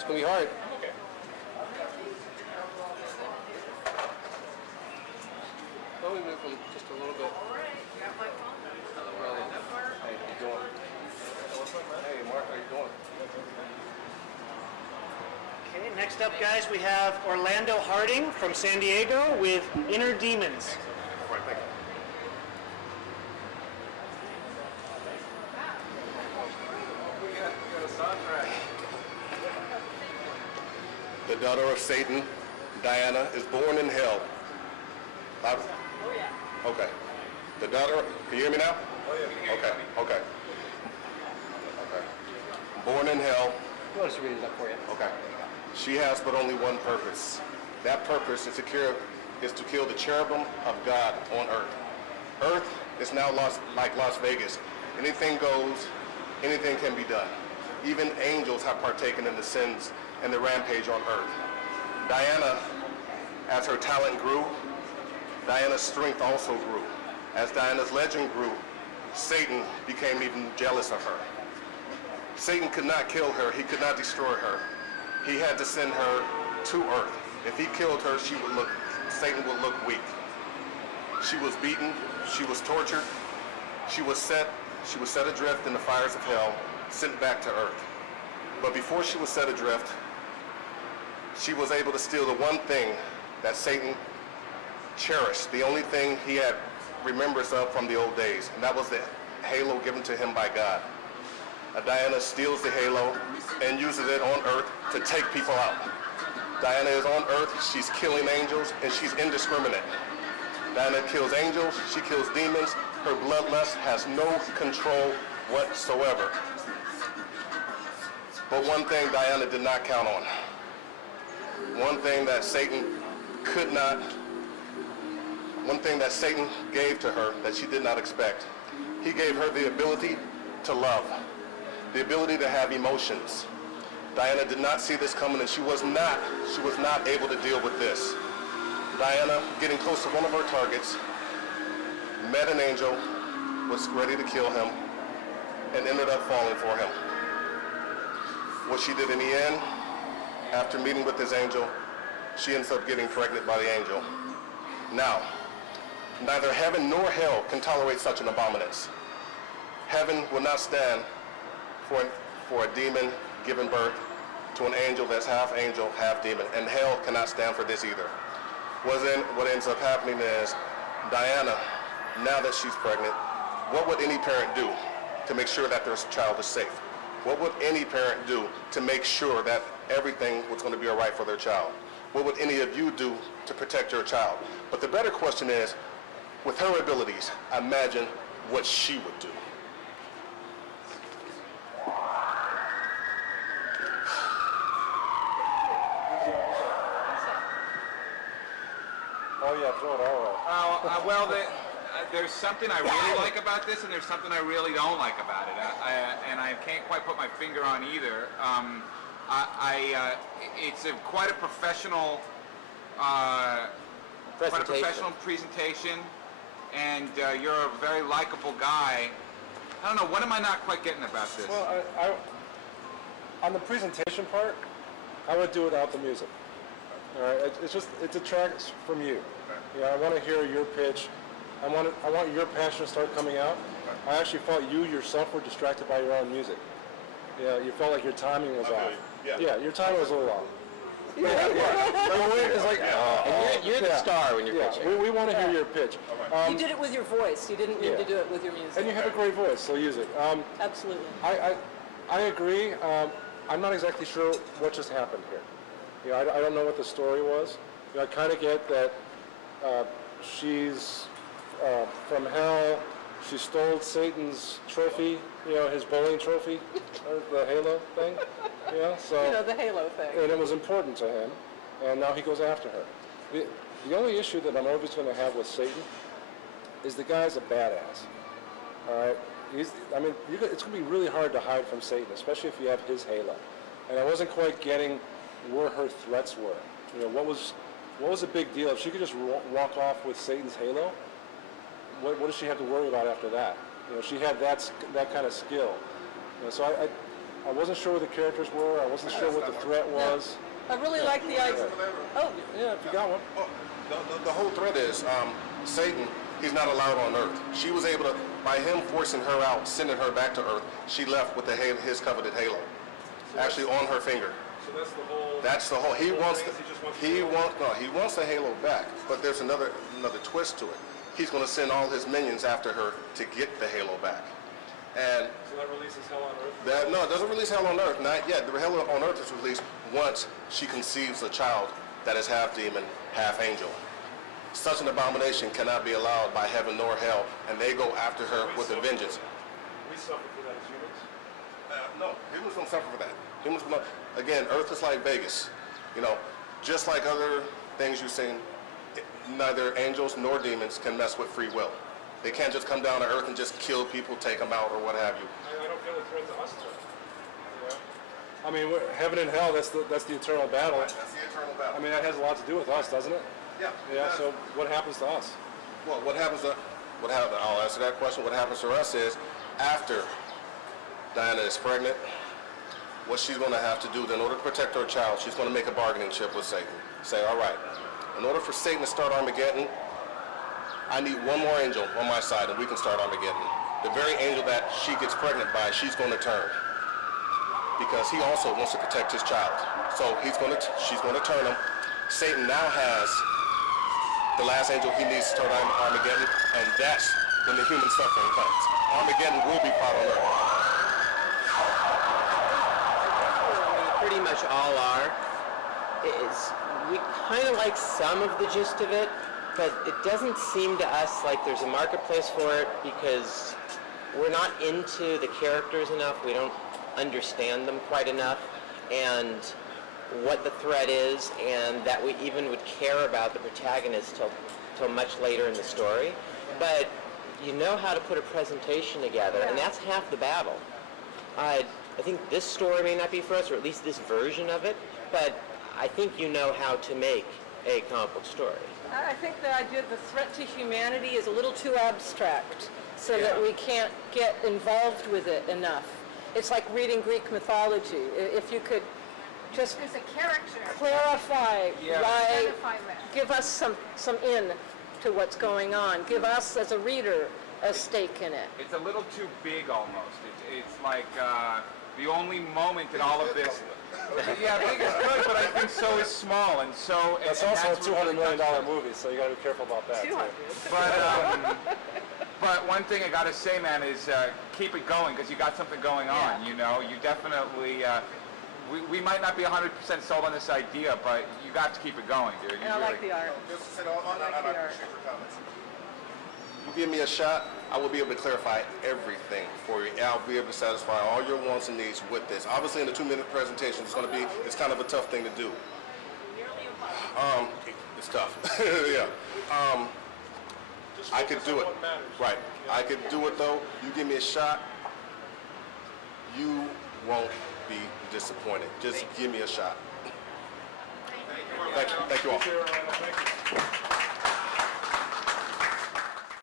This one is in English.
It's going to be hard. Okay. Let me move them just a little bit. Hey, how you doing? Hey, Mark, how you doing? Okay, next up, guys, we have Orlando Harding from San Diego with Inner Demons. All right, thank you. We got a soundtrack. The daughter of Satan, Diana, is born in hell. Louder? Oh, yeah. Okay. The daughter, can you hear me now? Oh, yeah. Okay, okay. Okay. Born in hell. Who wants to read it up for you? Okay. She has but only one purpose. That purpose is to kill the cherubim of God on earth. Earth is now like Las Vegas. Anything goes, anything can be done. Even angels have partaken in the sins and the rampage on earth. Diana, as her talent grew, Diana's strength also grew. As Diana's legend grew, Satan became even jealous of her. Satan could not kill her, he could not destroy her. He had to send her to earth. If he killed her, Satan would look weak. She was beaten, she was tortured, she was set adrift in the fires of hell, sent back to earth. But before she was set adrift, she was able to steal the one thing that Satan cherished, the only thing he had remembrance of from the old days, and that was the halo given to him by God. Diana steals the halo and uses it on earth to take people out. Diana is on earth, she's killing angels, and she's indiscriminate. Diana kills angels, she kills demons, her bloodlust has no control whatsoever. But one thing Diana did not count on. One thing that Satan gave to her that she did not expect. He gave her the ability to love, the ability to have emotions. Diana did not see this coming, and she was not able to deal with this. Diana, getting close to one of her targets, met an angel, was ready to kill him, and ended up falling for him. What she did in the end, after meeting with this angel, she ends up getting pregnant by the angel. Now, neither heaven nor hell can tolerate such an abominance. Heaven will not stand for a demon giving birth to an angel that's half angel, half demon, and hell cannot stand for this either. What ends up happening is Diana, now that she's pregnant, what would any parent do to make sure that their child is safe? What would any parent do to make sure that everything was going to be all right for their child? What would any of you do to protect your child? But the better question is, with her abilities, imagine what she would do. Oh yeah, throw it all right. Well, there's something I really like about this, and there's something I really don't like about it, and I can't quite put my finger on either. It's quite a professional, presentation, and you're a very likable guy. I don't know, what am I not quite getting about this? Well, on the presentation part, I would do without the music. All right, it detracts from you. Okay. Yeah, I want to hear your pitch. I want your passion to start coming out. Okay. I actually felt you yourself were distracted by your own music. Yeah, you felt like your timing was off. Yeah, your timing was a little off. It's like, You're the star when you're pitching. We want to hear your pitch. You did it with your voice. You didn't need to do it with your music. And you have a great voice, so use it. Absolutely. I agree. I'm not exactly sure what just happened here. I don't know what the story was. I kind of get that she's from hell. She stole Satan's trophy, his bowling trophy, the halo thing. So the halo thing. And it was important to him, and now he goes after her. The only issue that I'm always going to have with Satan is the guy's a badass. All right, it's going to be really hard to hide from Satan, especially if you have his halo. And I wasn't quite getting where her threats were. What was the big deal? If she could just walk off with Satan's halo, what does she have to worry about after that? She had that kind of skill. So I wasn't sure where the characters were. I wasn't sure what the threat was. I really like the idea. Oh, Yeah, if you got one. Oh, the whole threat is Satan, he's not allowed on Earth. She was able to, by him forcing her out, sending her back to Earth, she left with his coveted halo, actually on her finger. So that's the whole. That's the whole. He wants the halo back, but there's another twist to it. He's going to send all his minions after her to get the halo back. And So that releases hell on Earth. no, it doesn't release hell on Earth. Not yet. The hell on Earth is released once she conceives a child that is half demon, half angel. Such an abomination cannot be allowed by heaven nor hell, and they go after her with a vengeance. We suffer for that as humans. No, humans don't suffer for that. Humans, again, Earth is like Vegas. You know, just like other things you've seen, neither angels nor demons can mess with free will. They can't just come down to Earth and just kill people, take them out, or what have you. I don't feel a threat to us, though. Yeah. I mean, heaven and hell, that's the eternal battle. That's the eternal battle. I mean, that has a lot to do with us, doesn't it? Yeah. Yeah, so what happens to us? Well, I'll answer that question. What happens to us is, after Diana is pregnant, what she's going to have to do, in order to protect her child, she's going to make a bargaining chip with Satan. Say, all right, in order for Satan to start Armageddon, I need one more angel on my side and we can start Armageddon. The very angel that she gets pregnant by, she's going to turn. Because he also wants to protect his child. So she's going to turn him. Satan now has the last angel he needs to start Armageddon, and that's when the human suffering comes. Armageddon will be fought on Earth. Pretty much all are. We kind of like some of the gist of it, but it doesn't seem to us like there's a marketplace for it because we're not into the characters enough. We don't understand them quite enough, and what the threat is, and that we even would care about the protagonist till much later in the story. But you know how to put a presentation together, and that's half the battle. I think this story may not be for us, or at least this version of it, but I think you know how to make a comic book story. I think the idea of the threat to humanity is a little too abstract, so that we can't get involved with it enough. It's like reading Greek mythology. If you could just There's a character. clarify, why, Identify with. give us some in to what's going on. Give us, as a reader, a stake in it. It's a little too big almost. It's like the only moment in all of this. Yeah, big is good, but I think so is small, and so. That's and also that's a what $200 million really movie, so you got to be careful about that. 200. Too. But one thing I gotta say, man, is keep it going because you got something going on. You know, you definitely. We might not be 100% sold on this idea, but you got to keep it going, dude. And I like the art. Just to say, I appreciate your comments. You give me a shot, I will be able to clarify everything for you. I'll be able to satisfy all your wants and needs with this. Obviously, in a 2-minute presentation, it's kind of a tough thing to do. It's tough. Yeah. I could do it. Right. I could do it though. You give me a shot, you won't be disappointed. Just give me a shot. Thank you all. Thank you.